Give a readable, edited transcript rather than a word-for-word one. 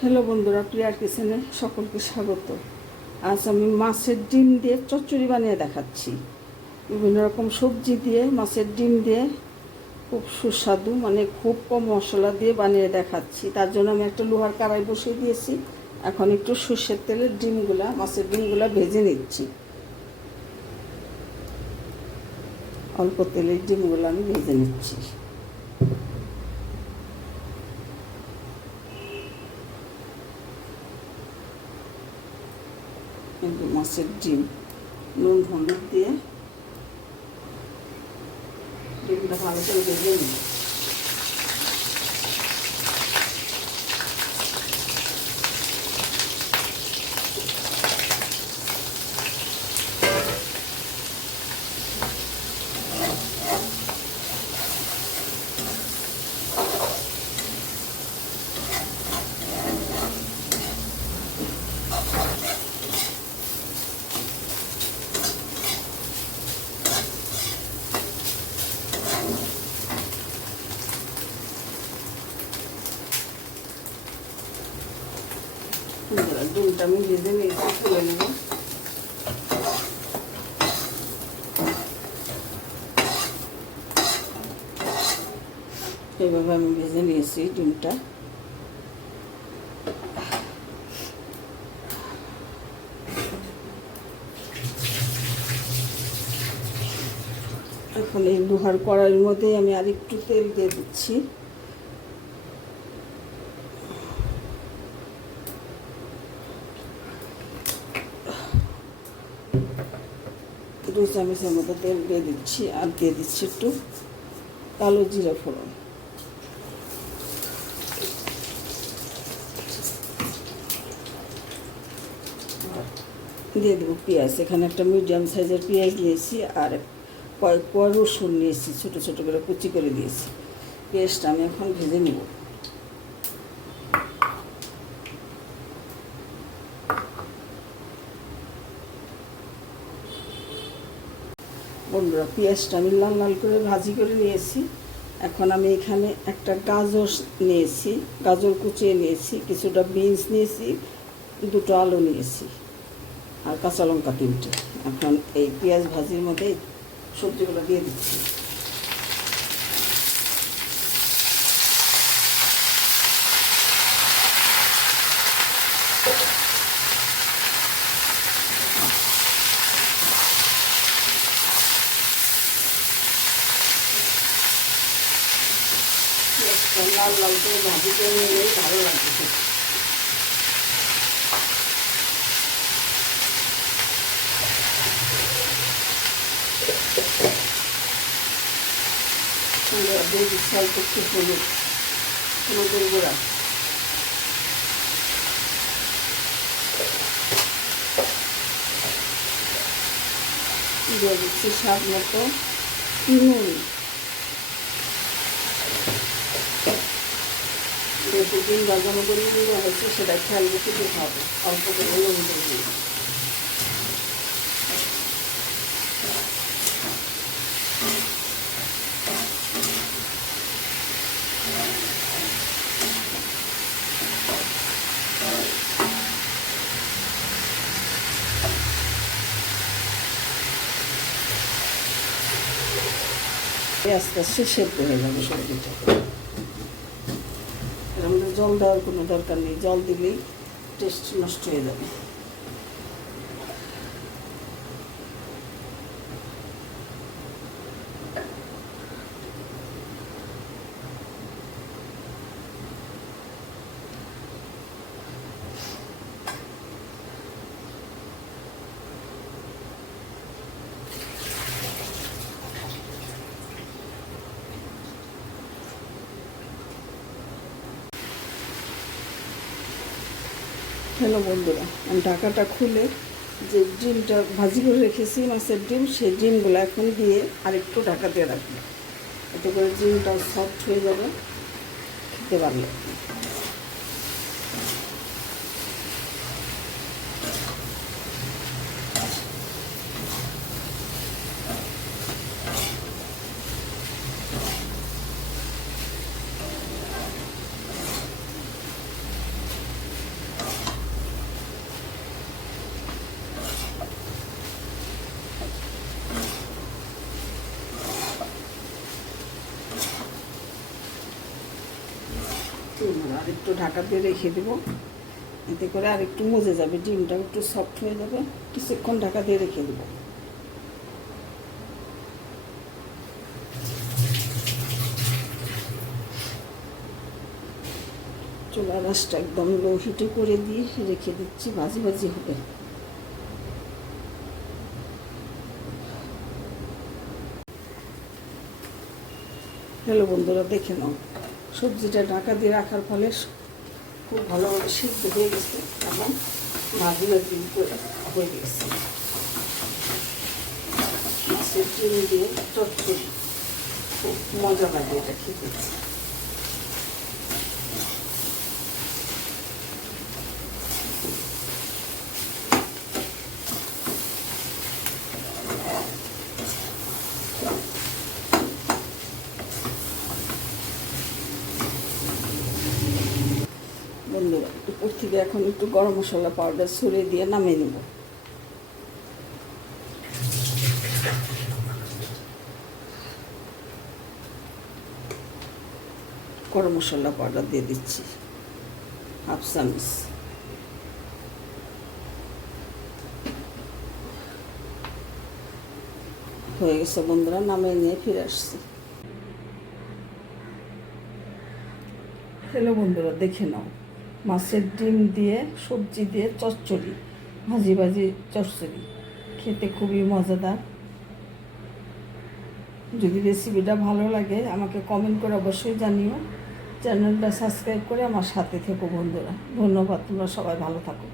Hello বন্ধুরা, প্রিয়ার কিচেনে সকলকে স্বাগত। আজ আমি মাছের ডিম দিয়ে চচ্চড়ি বানিয়ে দেখাচ্ছি। বিভিন্ন রকম সবজি দিয়ে মাছের ডিম দিয়ে খুব সুস্বাদু, খুব কম মশলা দিয়ে বানিয়ে দেখাচ্ছি। তার জন্য আমি একটা লোহার কড়াই বসিয়ে দিয়েছি। এখন একটু সর্ষের তেলের মাছের ডিমগুলা ভেজে নিচ্ছি। অল্প তেলের ডিমগুলো আমি ভেজে নিচ্ছি। মাছের ডিম নুন হলুদ দিয়ে ডিমটা ভালো করে ভেজে নিই। ডিমটা আমি ভেজে নিয়েছি, তুলে নেব। এইভাবে আমি ভেজে নিয়েছি ডিমটা। এখন এই লোহার কড়াইয়ের মধ্যে আমি আরেকটু তেল দিয়ে দিচ্ছি। দু চামচের মতো তেল দিয়ে দিচ্ছি, আর দিয়ে দিচ্ছি একটু কালো জিরা ফোড়ন। দিয়ে দেবো পেঁয়াজ। এখানে একটা মিডিয়াম সাইজের পেঁয়াজ নিয়েছি, আর কয়েক কোয়া রসুন নিয়েছি, ছোটো ছোটো করে কুচি করে দিয়েছি। পেঁয়াজটা আমি এখন ভেজে নেব। বন্ধুরা, পেঁয়াজটা আমি লাল লাল করে ভাজি করে নিয়েছি। এখন আমি এখানে একটা গাজর নিয়েছি, গাজর কুচিয়ে নিয়েছি, কিছুটা বিনস নিয়েছি, দুটো আলু নিয়েছি, আর কাঁচা লঙ্কা 3টে। এখন এই পেঁয়াজ ভাজির মধ্যে সবজিগুলো দিয়ে দিচ্ছি। লাল লাল করে ভাজি করে নিলেই ভালো লাগবে। দিয়ে দিচ্ছি অল্প একটু হলুদের গুঁড়া। দিয়ে দিচ্ছি স্বাদ মতো নুন। যেহেতু ডিম বাজানো করে গুঁড়ো হয়েছে, সেটা খেয়াল রেখে দিতে হবে। অল্প করে নুন দিয়ে আস্তে আস্তে সেদ্ধ হয়ে যাবে সবজিটা। আমাদের জল দেওয়ার কোনো দরকার নেই, জল দিলেই টেস্ট নষ্ট হয়ে যাবে। হ্যালো বন্ধুরা, আমি ঢাকাটা খুলে যে ডিমটা ভাজি করে রেখেছি মাছের ডিম, সেই ডিমগুলো এখন দিয়ে আরেকটু ঢাকা দিয়ে রাখবো। এতে করে ডিমটা সফট হয়ে যাবে, খেতে পারলে। আর একটু ঢাকা দিয়ে রেখে দেবো, এতে করে আর একটু মজে যাবে, ডিমটা একটু সফট হয়ে যাবে। কিছুক্ষণ ঢাকা দিয়ে রেখে দেবো। চুলার আঁচটা একদম লো হিটে করে দিয়ে রেখে দিচ্ছি, ভাজি ভাজি হবে। হ্যালো বন্ধুরা, দেখে নাও সবজিটা ঢাকা দিয়ে রাখার ফলে খুব ভালোভাবে সিদ্ধ হয়ে গেছে এবং ভাজি ভাজি হয়ে গেছে। মাছের ডিম দিয়ে চচ্চড়ি খুব মজা লাগে এটা খেতে। বন্ধুরা, উপর থেকে এখন একটু গরম মশলা পাউডার ছড়িয়ে দিয়ে নামিয়ে নেব। গরম মশলা পাউডার দিয়ে দিচ্ছি হাফ চামচ। হয়ে গেছে বন্ধুরা, নামিয়ে নিয়ে ফিরে আসছি। হ্যালো বন্ধুরা, দেখে নাও মাছের ডিম দিয়ে সবজি দিয়ে চচ্চড়ি, ভাজি ভাজি চচ্চড়ি, খেতে খুবই মজাদার। যদি রেসিপিটা ভালো লাগে আমাকে কমেন্ট করে অবশ্যই জানিও। চ্যানেলটা সাবস্ক্রাইব করে আমার সাথে থেকো বন্ধুরা। ধন্যবাদ, তোমরা সবাই ভালো থাকো।